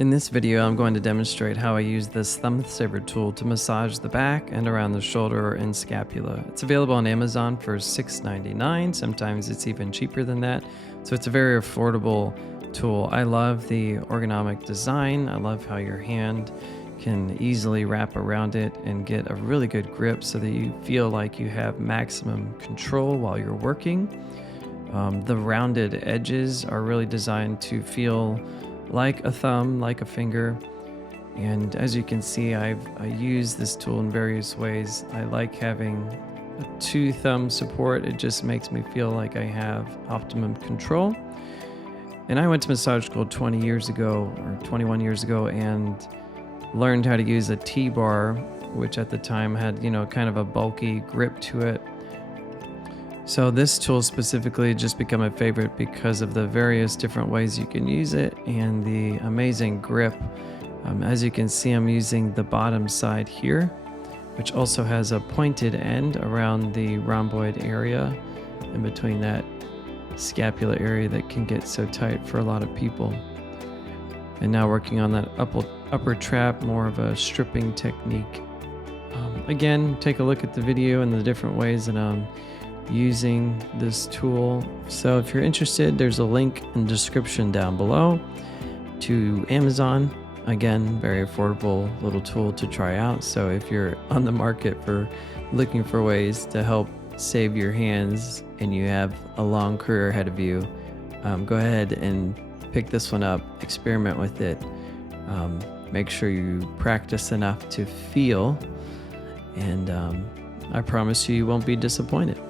In this video, I'm going to demonstrate how I use this thumb saver tool to massage the back and around the shoulder and scapula. It's available on Amazon for $6.99. Sometimes it's even cheaper than that. So it's a very affordable tool. I love the ergonomic design. I love how your hand can easily wrap around it and get a really good grip so that you feel like you have maximum control while you're working. The rounded edges are really designed to feel like a thumb, like a finger. And as you can see, I use this tool in various ways. I like having a 2-thumb support. It just makes me feel like I have optimum control. And I went to massage school 20 years ago or 21 years ago and learned how to use a T-bar, which at the time had, kind of a bulky grip to it. So this tool specifically just become a favorite because of the various different ways you can use it and the amazing grip. As you can see, I'm using the bottom side here, which also has a pointed end around the rhomboid area in between that scapula area that can get so tight for a lot of people. And now working on that upper trap, more of a stripping technique. Again, take a look at the video and the different ways that I'm using this tool. So if you're interested, there's a link in the description down below to Amazon. Again, very affordable little tool to try out. So if you're on the market for looking for ways to help save your hands and you have a long career ahead of you, go ahead and pick this one up, experiment with it. Make sure you practice enough to feel, and I promise you won't be disappointed.